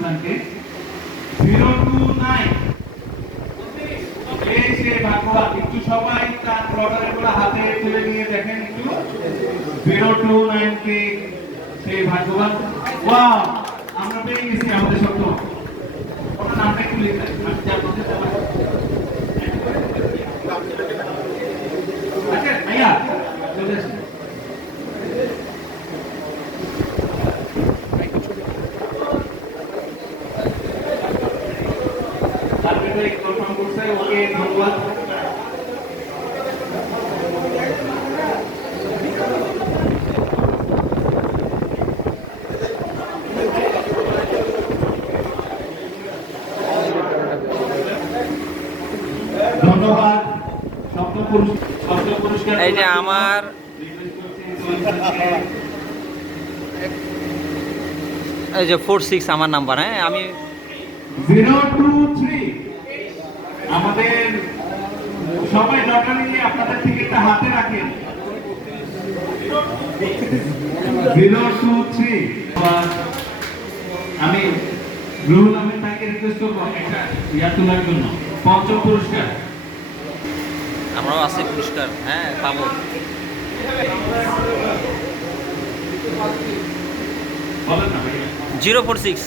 স্যারকে 029 এই যে ভাগ্যবান একটু সবাই তার লটারিগুলো হাতে তুলে নিয়ে দেখেন একটু 029 কে সেই ভাগ্যবান ওয়াও আমরা পেয়ে গেছি আমাদের সত্য ওটা নামটা একটু লিখে আমি যা বলতে চাই আচ্ছা ভাইয়া চলে আসুন তারপরে কনফার্ম করছে ওকে ধন্যবাদ ধন্যবাদ শব্দ পুরস্কার এই যে আমার এই যে 46 আমার নাম্বার। হ্যাঁ আমি 023 আমাদের সবাই লটারি নিয়ে আপনাদের টিকিটটা হাতে রাখেন 023 আমি রুহুল আহমেদ ভাইকে রিকোয়েস্ট করবো একটা ইয়া তোলার জন্য পঞ্চম পুরস্কার আমরাও আছে পুরস্কার। হ্যাঁ পাবো। বলেন না ভাইয়া 046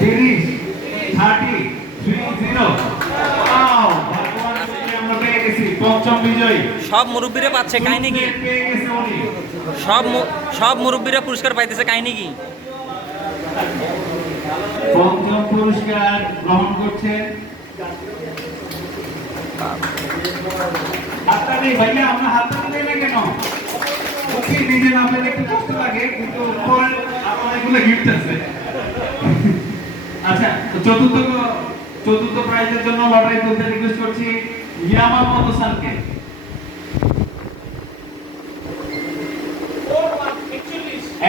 30 30 ওয়াও ভগবান আমরা পেয়ে গেছি পঞ্চম বিজয়ী সব মুরব্বীরা পাচ্ছে কাহিনী কি? পেয়ে গেছে উনি সব মুরব্বীরা পুরস্কার পাইতেছে কাহিনী কি? পঞ্চম পুরস্কার গ্রহণ করছেন হাতটা নেই ভাইয়া আমরা হাতটা নেই না কেন ওকে নিজে না পেলে একটু কষ্ট লাগে কিন্তু পরে আমার এগুলো গিফট আছে আচ্ছা চতুর্থ প্রাইজের জন্য লটারি তুলতে রিকোয়েস্ট করছি ইয়ামা মতসানকে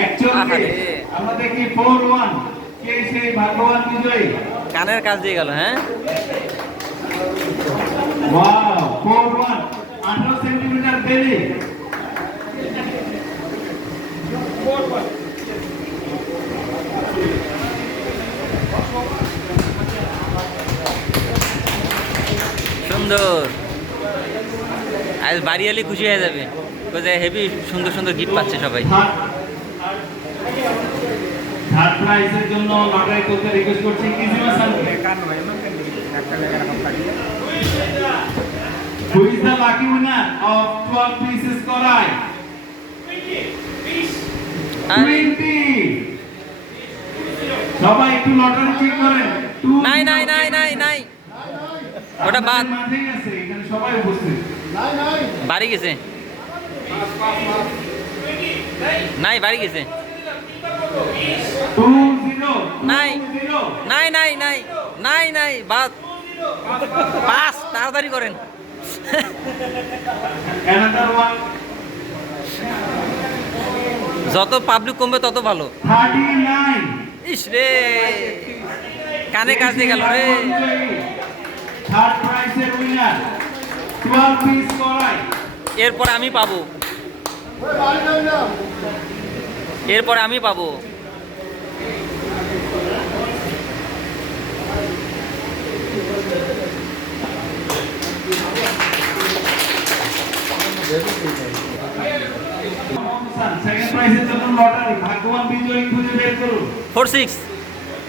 41 আমরা দেখি 41 কে সেই ভাগ্যবান বিজয়ী কানের কাজ দিয়ে গেল। হ্যাঁ ওয়াও 41 18 সেন্টিমিটার বেলি সুন্দর। আজ বাড়ি এলে খুশি হয়ে যাবে হেভি সুন্দর সুন্দর গিফট পাচ্ছে সবাই। থার্ড প্রাইজের জন্য লটারি করতে রিকোয়েস্ট করছি কিজিমা স্যারকে Who is the lucky winner of 12 pieces korai 20 সবাই একটু লটারি চেক করেন নাই নাই নাই নাই নাই ওটা বাদ। মাঠেই আছে এখানে সবাই উপস্থিত বাড়ি গেছে নাই বাড়ি গেছে 20 নাই নাই নাই নাই নাই নাই বাদ পাস তাড়াতাড়ি করেন। another one যত পাবলিক কমবে তত ভালো। 39 ইস রে কানে কাজ দিয়ে গেল রে। থার্ড প্রাইজের উইনার 12 পিস করাই এরপর আমি পাবো এরপর আমি পাবো। সেকেন্ড প্রাইজের জন্য লটারি ভাগ্যবান বিজয়ী খুঁজে বের করুন 46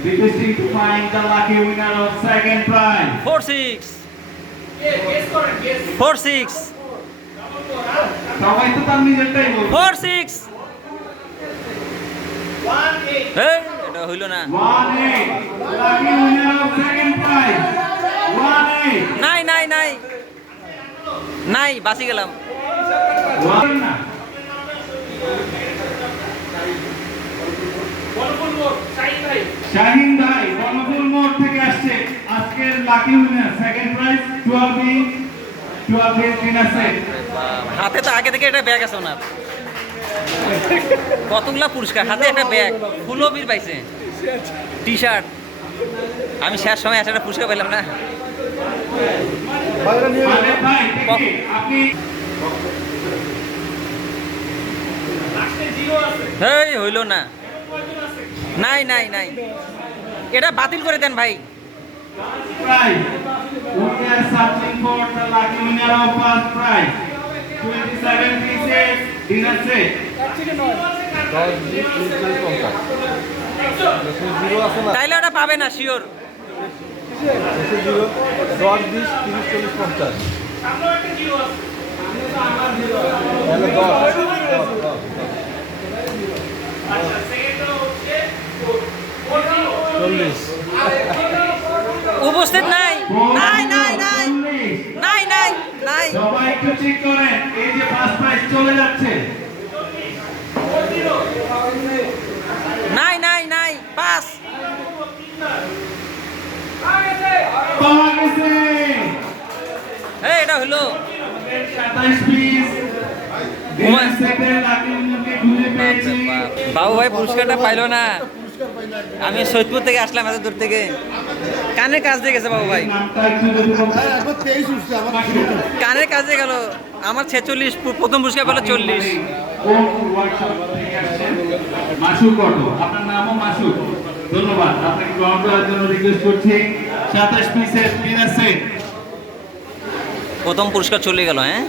requesting to find the lucky winner of second prize 46 46 সবাই তো তার নিজেরটাই বলবে 46 এই এটা হইল না 18 lucky winner of second prize 18 নাই নাই নাই নাই বাঁচি গেলাম। না শাহিন ভাই বনফুল মোড় থেকে আসছে আজকের lucky winner second prize 12 dinner set হাতে তো আগে থেকে একটা ব্যাগ আছে ওনার। কতগুলা পুরস্কার হাতে একটা ব্যাগ ফুলবির পাইছে টি শার্ট। আমি শেষ সময় আসে একটা পুরস্কার পেলাম না। ভাই আপনি এই হইল না, নাই নাই নাই, এটা বাতিল করে দেন ভাই। Prize. We are searching for the lucky winner of first prize. 27 pieces dinner set. 10, 20, 30, 40, 50 zero আছে না, তাইলে ওটা পাবে না শিওর। শেষে জিরো 10, 20, 30, 40, 50 তাহলে 10 40 উপস্থিত নাই, নাই নাই নাই 40. নাই নাই নাই, সবাই একটু চেক করেন, এই যে ফার্স্ট প্রাইজ চলে যাচ্ছে। নাই নাই নাই, পাস। পাওয়া গেছে এই এটা হলো 27 পিস ডিনার সেটের লাকি উইনারকে খুঁজে পেয়েছি। বাবু ভাই পুরস্কারটা পাইলো না। আমি সৈয়দপুর থেকে আসলাম এত দূর থেকে, কানের কাজ দিয়ে গেছে বাবু ভাই, নামটা একটু যদি বলতেন। কানের কাজে গেল। আমার 46, প্রথম পুরস্কার পেলো 40। কোন ওয়ার্কশপ থেকে আসছেন? মাসুক অটো, আপনার নামও মাসুক। ধন্যবাদ, আপনাকে গ্রহণ করার জন্য রিকোয়েস্ট করছি। 27 পিসের ডিনার সেট। প্রথম পুরস্কার চলে গেল, হ্যাঁ।